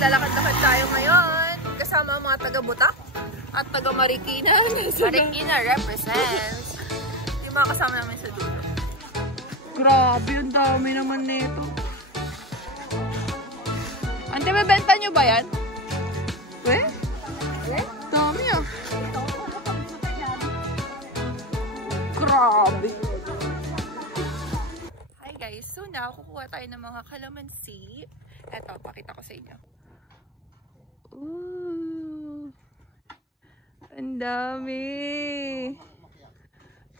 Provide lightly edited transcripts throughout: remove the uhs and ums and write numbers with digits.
maglalakad-lakad tayo ngayon. Kasama ang mga taga-Butak at taga-Marikina. Marikina represents. Yung mga kasama namin sa dulo. Grabe, ang dami naman nito. Ante, mabenta nyo ba yan? Eh? Dami ah. Grabe. Hi guys, so now kukuha tayo ng mga kalamansi. Eto, pakita ko sa inyo. Ooh. Ang dami.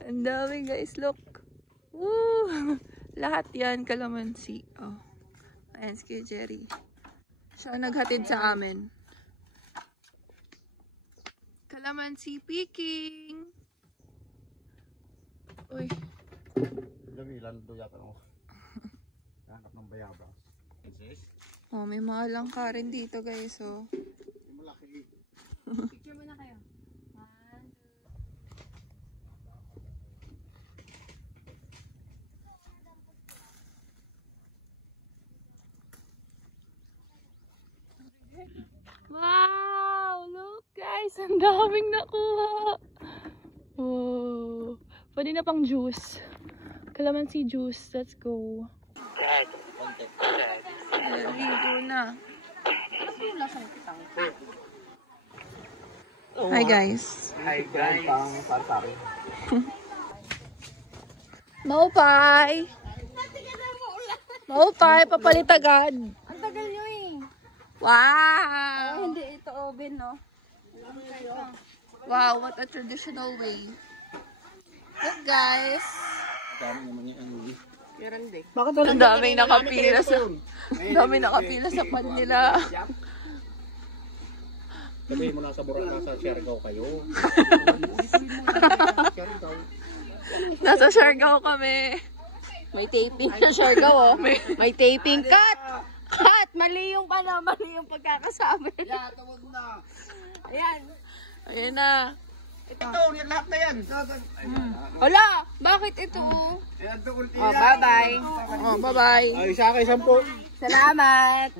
Ang dami guys, look. Woo! Lahat yan kalamansi. Oh. Ayan si Kuya Jerry. Siya naghatid sa amin. Kalamansi picking. Uy. Ilan do yata ako. Hanap ng bayabas. Oh, may mga langka rin dito guys, oh. Malaki. Picture muna kayo. 1, 2. Wow! Look guys, ang daming nakuha. Oh, pwede na pang juice. Kalamansi juice. Let's go. Ligo na. Hi guys. Hi guys. Pang sartari. Maupay. Maupay, papalit agad. Ang tagal nyo eh. Wow! Hindi ito oven, no? Wow, what a traditional way. Look guys. Dami naman yung ano. Yarande. Bakit Ang daming nakapila sa pan nila. Sabihin mo nasa Siargao kayo. Nasa Siargao kami. May taping sa Siargao, oh. May taping cut! Cut! Mali yung pagkakasabi. Yeah, tawag na. Ayan. Ayun na. Ito, lahat na yan. Hala! Bakit ito? Oh, bye-bye. Oh, bye-bye. Ay, isa kay 10. Salamat!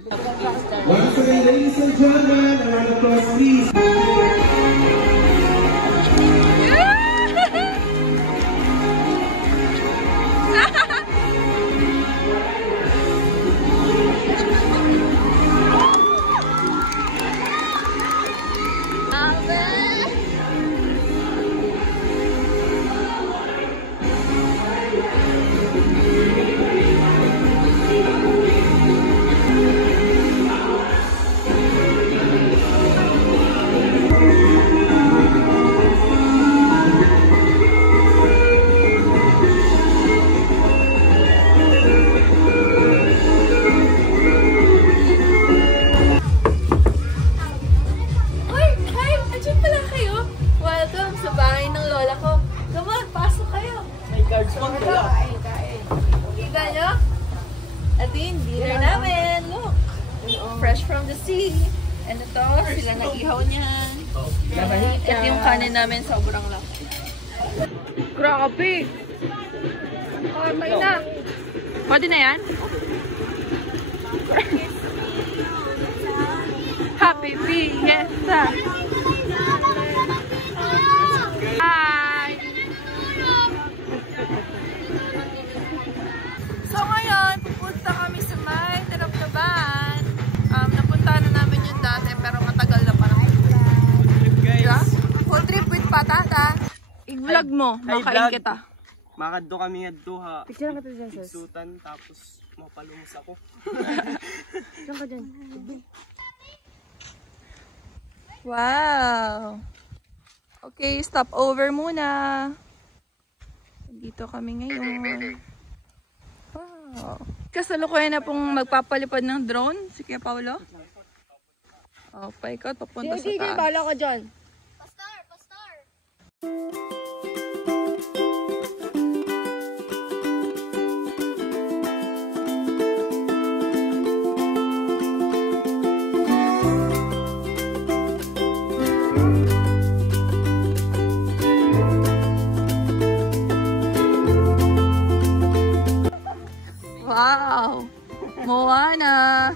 Once again, ladies and gentlemen, a round of applause, please. At yung dinner namin, look. Fresh from the sea. And ito, sila nag-ihaw niyan. At yung kanin namin, sobrang laki. Grabe! Okay na. Pwede na yan? Happy Fiesta! Hi! So ngayon, pupunta kami sa may Taraptaban. Napunta na namin yung dati pero matagal na parang. Yeah? Full trip with patata. I-vlog mo, makain kita. Makadto kami adto ha. Picture ka to dyan, sis. Sutan tapos mapalumos ako. Diyan ka dyan. Wow! Okay, stop over muna. Dito kami ngayon. Wow. Kasalukuyan na pong magpapalipad ng drone. Si Kuya Paulo. Oh, paikot, papunta sa taas. Bala ka dyan. Pastar! Wow! Moana!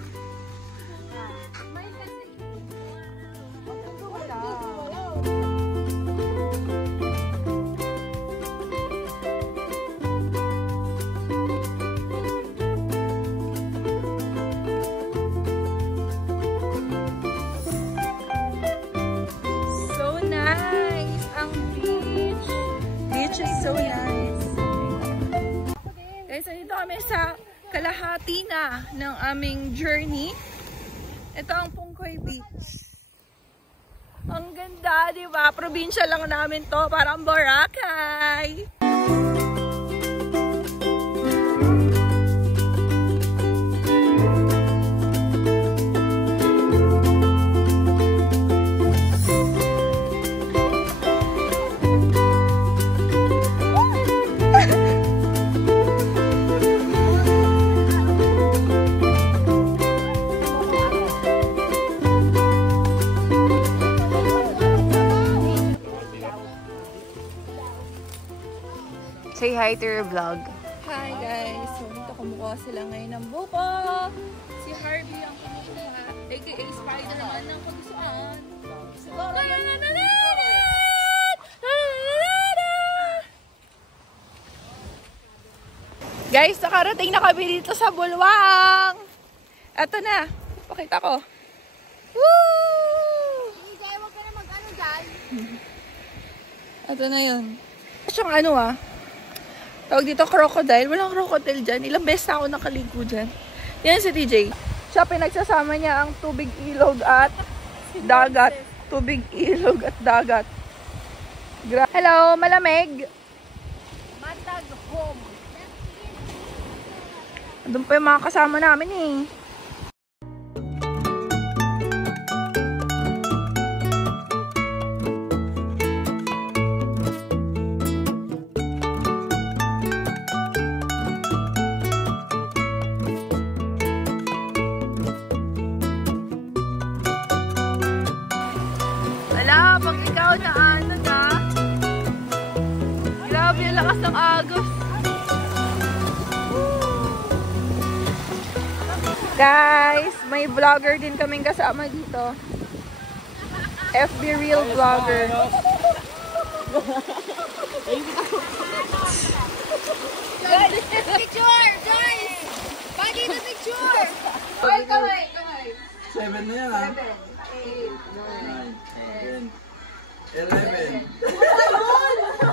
kalahati na ng aming journey. Ito ang Pungkoy Beach. Ang ganda, di ba? Probinsya lang namin to, parang Boracay. Say hi to your vlog. Hi guys! So, dito kumukuha sila ngayon ng buko. Si Harvey ang kumukuha. AKA Spider-Man ng kagustuhan. Guys, nakarating na kami dito sa Bulwang. Eto na. Pakita ko. Woo! Jay, huwag ka na mag-ano dyan. Ito na yun. Siyang ano tawag dito crocodile. Walang crocodile dyan. Ilang beses na ako nakaligo dyan. Yan si TJ. Siya pinagsasama niya ang tubig ilog at dagat. Tubig ilog at dagat. Hello, malamig. Matag home. Doon pa yung mga kasama namin eh. Wala, pag ikaw na ano na. Grabe yung lakas ng agos. Guys, may vlogger din kaming kasama dito. FB Real Vlogger. Picture! Guys! Pagi na picture! Kamay. 7 na yan, ha? 7, 8, 9, 10, 11.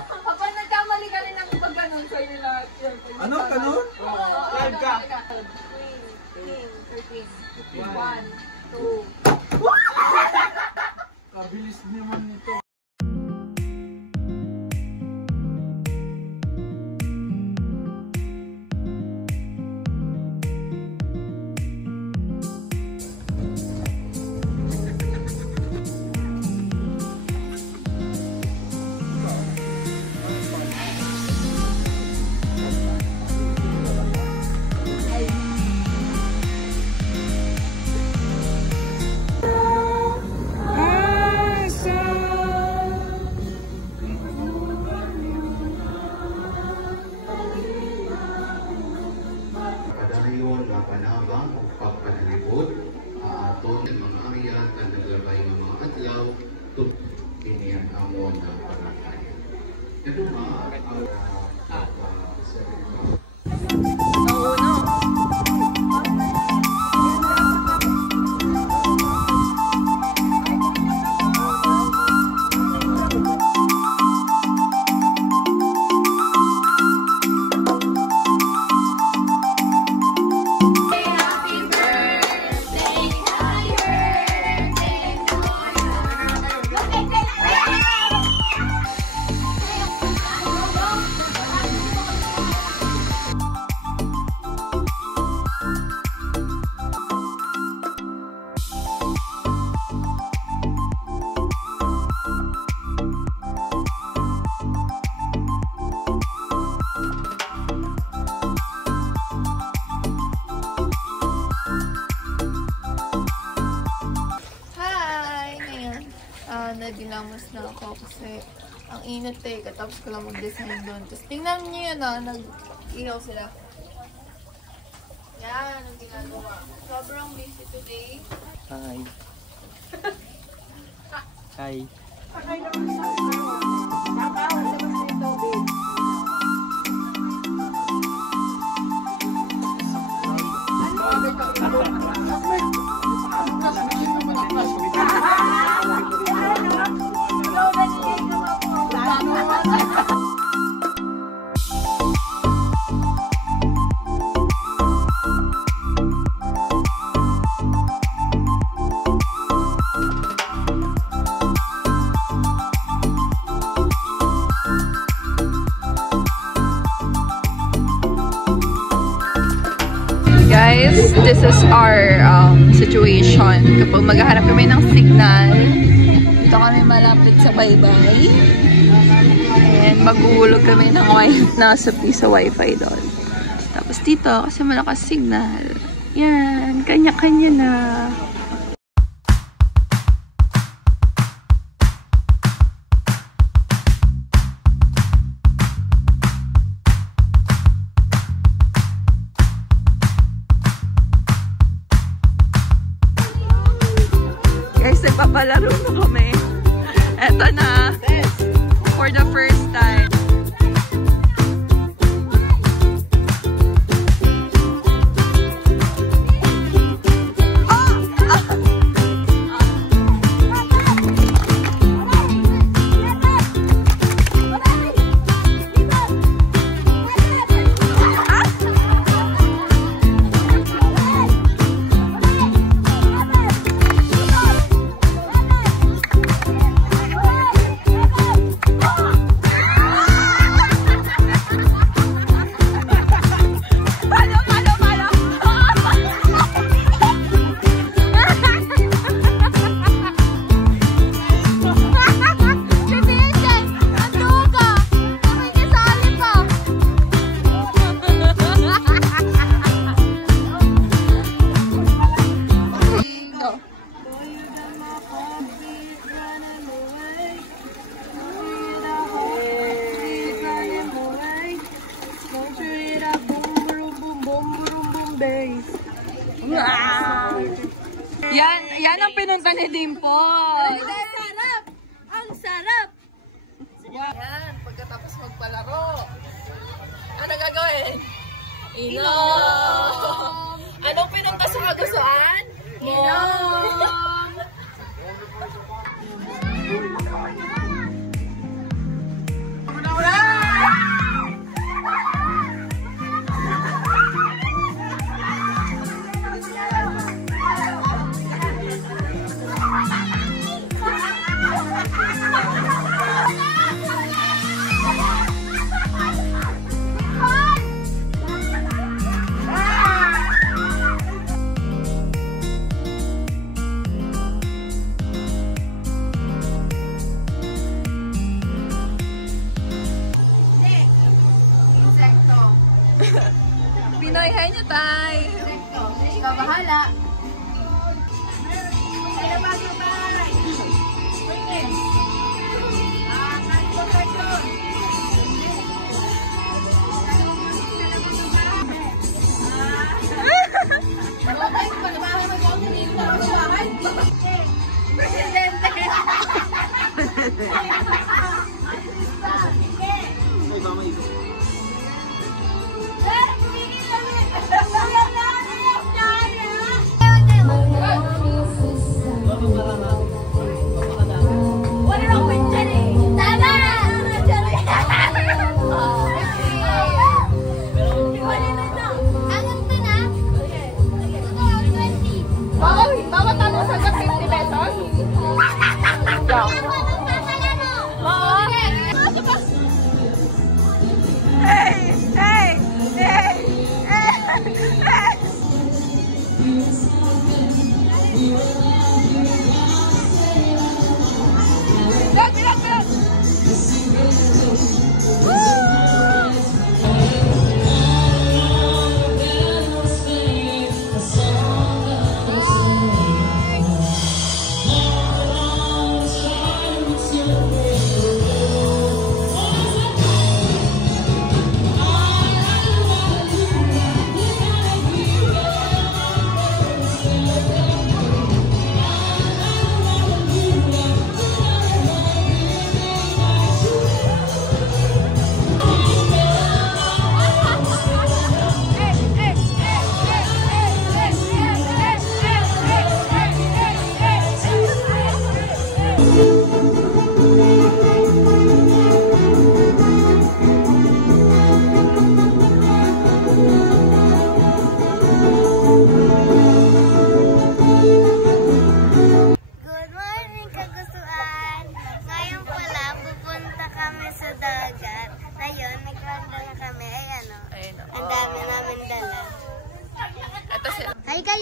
Kapag nagkamali ka rin ng pag-ganon, sa'yo nila yun. Ano? Ganun? Live ka. 13, 1, 2. Kabilis naman nito. Nagilamos na ako kasi ang init eh. Katapos ko lang mag-design doon. Tapos tingnan nyo yun nag-ihaw sila. Yan, ang ginagawa. Sobrang busy today. Hi. Hi. this is our situation. Kapag maghahanap kami ng signal, dito kami malapit sa baybay. And maghuhulog kami ng nasapi sa wifi doon. Tapos dito, kasi malakas signal. Yan, kanya-kanya na. Guys, nagpapalaro na kami. Eto na. For the first time. Yan ang pinunta ni Dimple. Ang sarap! Ang sarap! Yan, pagkatapos magpalaro. Ano gagawin? Inom! Anong pinunta sa kagustuhan? Inom! Pinoy, hi nyo, tay! Ikaw bahala.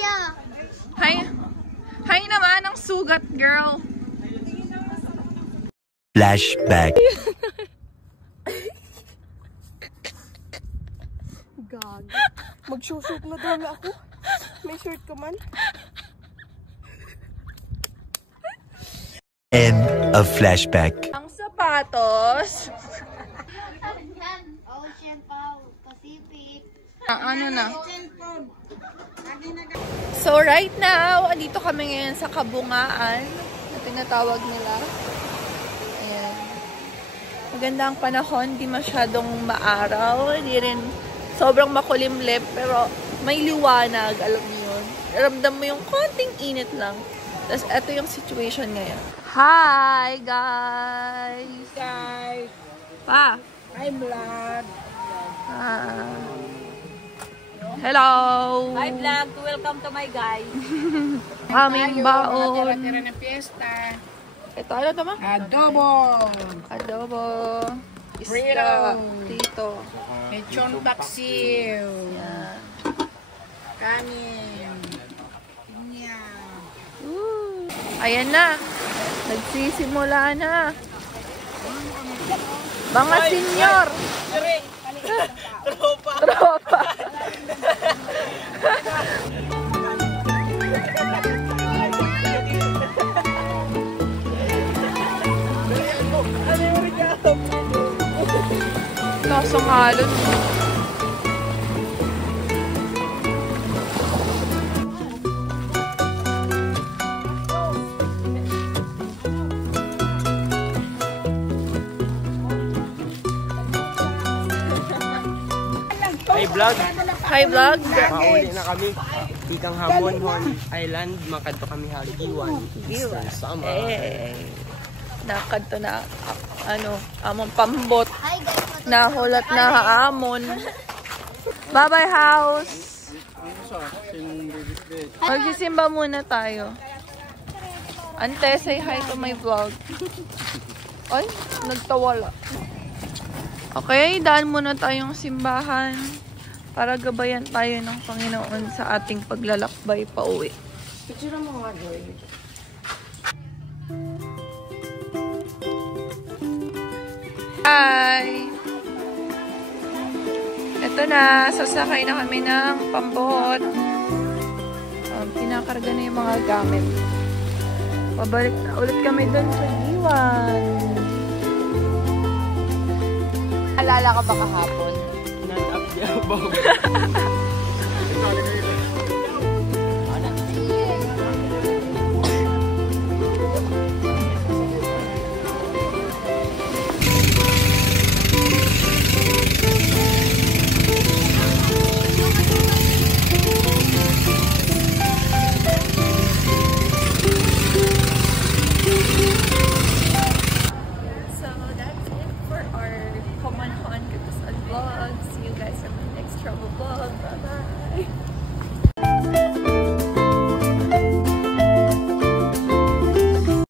niya. Hi naman ang sugat, girl. Flashback. Gag. Magsushoot na daw ako. May short ka man. End of flashback. Ang sapatos. Ocean Pacific. Ano na? So right now, andito kami ngayon sa kabungaan na tinatawag nila. Ayan. Maganda ang panahon, di masyadong maaraw, di rin sobrang makulimlim, pero may liwanag, alam niyo yun. Ramdam mo yung konting init lang. Tapos eto yung situation ngayon. Hi guys! Guys, Pa! I'm vlog. Hello! Hi vlog, welcome to my guys. Aming baon. Tira ng fiesta. Ito, ano ito ma? Adobo. Adobo. Prito. Prito. Lechon paksiw. Yan. Kanin. Ayan na. Nagsisimula na. Mga senyor. Tropa. Kasong halon. Hi vlog. Hi vlog. Mauli na kami. Ikang Hamon Horn Island. Makadto kami Hagiwan. Sama. Nakadto na among pambot. Hi guys. Nahulat na haamon. Bye-bye house. Magsisimba muna tayo. Ante, say hi to my vlog. Ay, nagtawala. Okay, daan muna tayong simbahan para gabayan tayo ng Panginoon sa ating paglalakbay pa uwi. Picture mo nga, Joy. Hi! Ito na, sasakay na kami ng pambot. Pinakarga na yung mga gamit. Pabalik na ulit kami dun sa Giwan. Alala ka ba kahapon? Not up the above.